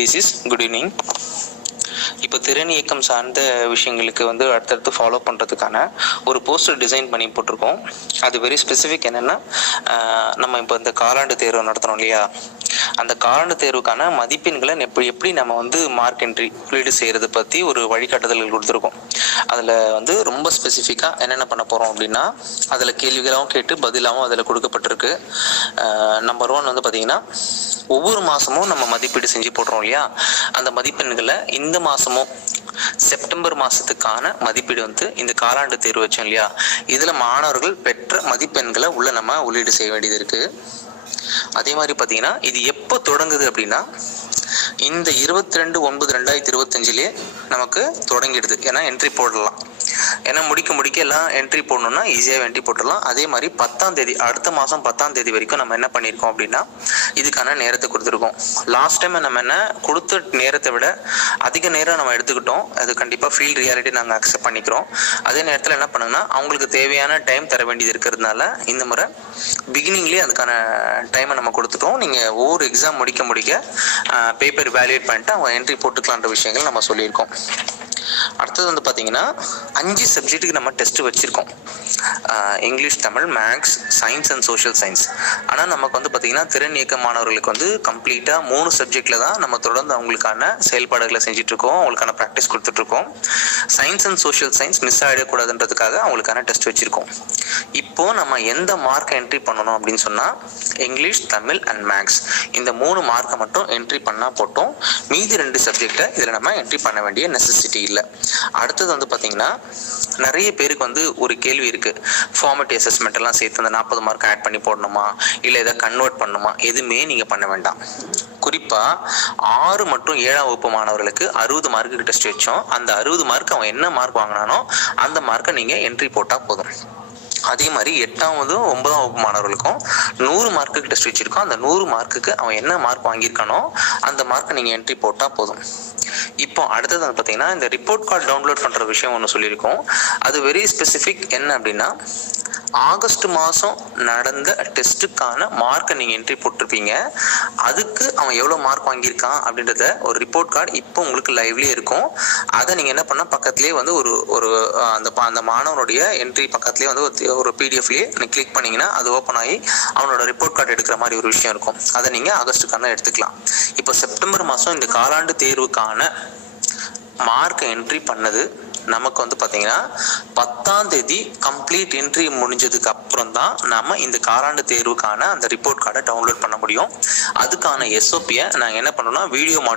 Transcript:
Disease good evening இப்போ திறன் இயக்கம் சார்ந்த விஷயங்களுக்கு வந்து அடுத்தடுத்து ஃபாலோ பண்ணுறதுக்கான ஒரு போஸ்டர் டிசைன் பண்ணி போட்டிருக்கோம். அது வெரி ஸ்பெசிஃபிக் என்னென்னா நம்ம இப்போ இந்த காலாண்டு தேர்வு நடத்தணும் இல்லையா? அந்த காலாண்டு தேர்வுக்கான மதிப்பெண்களை எப்படி எப்படி நம்ம வந்து மார்க் என்ட்ரி உள்ளீடு செய்கிறது பற்றி ஒரு வழிகாட்டுதல்கள் கொடுத்துருக்கோம். அதில் வந்து ரொம்ப ஸ்பெசிஃபிக்காக என்னென்ன பண்ண போகிறோம் அப்படின்னா அதில் கேள்விகளாகவும் கேட்டு பதிலாகவும் அதில் கொடுக்கப்பட்டிருக்கு. நம்பர் ஒன் வந்து பார்த்திங்கன்னா ஒவ்வொரு மாதமும் நம்ம மதிப்பீடு செஞ்சு போடுறோம் இல்லையா? அந்த மதிப்பெண்களை இந்த மாதமும் செப்டம்பர் மாதத்துக்கான மதிப்பீடு வந்து இந்த காலாண்டு தேர்வு வச்சோம் இல்லையா? இதில் மாணவர்கள் பெற்ற மதிப்பெண்களை உள்ள நம்ம உள்ளீடு செய்ய வேண்டியது இருக்குது அதே மாதிரி பார்த்தீங்கன்னா இது எப்போ தொடங்குது அப்படின்னா இந்த இருபத்தி ரெண்டு ஒன்பது ரெண்டாயிரத்தி இருபத்தஞ்சிலே நமக்கு தொடங்கிடுது. ஏன்னா என்ட்ரி போடலாம். ஏன்னா முடிக்க முடிக்க எல்லாம் என்ட்ரி போடணும்னா ஈஸியாக என்ட்ரி போட்டுடலாம். அதே மாதிரி பத்தாம் தேதி அடுத்த மாதம் பத்தாம் தேதி வரைக்கும் நம்ம என்ன பண்ணியிருக்கோம் அப்படின்னா இதுக்கான நேரத்தை கொடுத்துருக்கோம். லாஸ்ட் டைம் நம்ம என்ன கொடுத்த நேரத்தை விட அதிக நேரம் நம்ம எடுத்துக்கிட்டோம். அது கண்டிப்பாக ஃபீல்ட் ரியாலிட்டி நாங்கள் அக்செப்ட் பண்ணிக்கிறோம். அதே நேரத்தில் என்ன பண்ணுங்கன்னா அவங்களுக்கு தேவையான டைம் தர வேண்டியது இருக்கிறதுனால இந்த முறை பிகினிங்லேயே அதுக்கான டைமை நம்ம கொடுத்துட்டோம். நீங்கள் ஒவ்வொரு எக்ஸாம் முடிக்க முடிக்க பேப்பர் வேல்யூட் பண்ணிட்டு அவங்க என்ட்ரி போட்டுக்கலான்ற விஷயங்கள் நம்ம சொல்லியிருக்கோம். அடுத்தது வந்து பார்த்தீங்கன்னா அஞ்சு சப்ஜெக்ட்டுக்கு நம்ம டெஸ்ட் வச்சுருக்கோம். English Tamil maths science and social science. ஆனால் நமக்கு வந்து பார்த்தீங்கன்னா திறன் இயக்க மாணவர்களுக்கு வந்து கம்ப்ளீட்டாக மூணு சப்ஜெக்டில் தான் நம்ம தொடர்ந்து அவங்களுக்கான செயல்பாடுகளை செஞ்சிட்ருக்கோம் அவங்களுக்கான ப்ராக்டிஸ் கொடுத்துட்ருக்கோம். Science and social science miss ஆகிடக்கூடாதுன்றதுக்காக அவங்களுக்கான டெஸ்ட் வச்சுருக்கோம். இப்போது நம்ம எந்த மார்க்கை என்ட்ரி பண்ணணும் அப்படின்னு சொன்னால் இங்கிலீஷ் தமிழ் அண்ட் மேக்ஸ். இந்த மூணு மார்க்கை மட்டும் என்ட்ரி பண்ணால் போட்டோம். மீதி ரெண்டு சப்ஜெக்டை இதில் நம்ம என்ட்ரி பண்ண வேண்டிய நெசசிட்டி இல்லை. அடுத்தது வந்து பார்த்தீங்கன்னா நிறைய பேருக்கு வந்து ஒரு கேள்வி இருக்குது ஃபார்மேட் அசஸ்மெண்ட் எல்லாம் சேர்த்து அந்த நாற்பது மார்க் ஆட் பண்ணி போடணுமா? இல்லை எதை கன்வெர்ட் பண்ணணுமா? எதுவுமே நீங்கள் பண்ண வேண்டாம். குறிப்பாக ஆறு மற்றும் ஏழாம் வகுப்பு மாணவர்களுக்கு அறுபது மார்க்கு டெஸ்ட் வச்சோம் அந்த அறுபது மார்க் அவன் என்ன மார்க் வாங்கினானோ அந்த மார்க்கை நீங்கள் என்ட்ரி போட்டால் போதும். அதே மாதிரி எட்டாவது ஒன்பதாம் வகுப்பு மாணவர்களுக்கும் நூறு மார்க்குக்கு டெஸ்ட் வச்சிருக்கோம் அந்த நூறு மார்க்குக்கு அவன் என்ன மார்க் வாங்கியிருக்கானோ அந்த மார்க்கை நீங்கள் என்ட்ரி போட்டால் போதும். இப்போ அடுத்தது வந்து பார்த்தீங்கன்னா இந்த ரிப்போர்ட் கார்டு டவுன்லோட் பண்ணுற விஷயம் ஒன்று சொல்லியிருக்கோம். அது வெரி ஸ்பெசிஃபிக் என்ன அப்படின்னா ஆகஸ்ட் மாதம் நடந்த டெஸ்ட்டுக்கான மார்க்கை நீங்கள் என்ட்ரி போட்டிருப்பீங்க. அதுக்கு அவன் எவ்வளோ மார்க் வாங்கியிருக்கான் அப்படின்றத ஒரு ரிப்போர்ட் கார்டு இப்போ உங்களுக்கு லைவ்லேயே இருக்கும். அதை நீங்கள் என்ன பண்ணால் பக்கத்துலேயே வந்து ஒரு ஒரு அந்த அந்த மாணவனுடைய என்ட்ரி பக்கத்துலேயே வந்து ஒரு ஒரு பிடிஎஃப்லேயே நீங்கள் கிளிக் பண்ணிங்கன்னா அது ஓப்பன் ஆகி அவனோட ரிப்போர்ட் கார்டு எடுக்கிற மாதிரி ஒரு விஷயம் இருக்கும். அதை நீங்கள் ஆகஸ்ட்டுக்கான எடுத்துக்கலாம். இப்போ செப்டம்பர் மாதம் இந்த காலாண்டு தேர்வுக்கான மார்க்கை என்ட்ரி பண்ணது நமக்கு வந்து பார்த்தீங்கன்னா பத்தாம் தேதி கம்ப்ளீட் என்ட்ரி முடிஞ்சதுக்கு அப்புறம் தான் நம்ம இந்த காலாண்டு தேர்வுக்கான அந்த ரிப்போர்ட் கார்டை டவுன்லோட் பண்ண முடியும். அதுக்கான எஸ்ஓபியை நாங்கள் என்ன பண்ணோம்னா வீடியோ மாடியூல்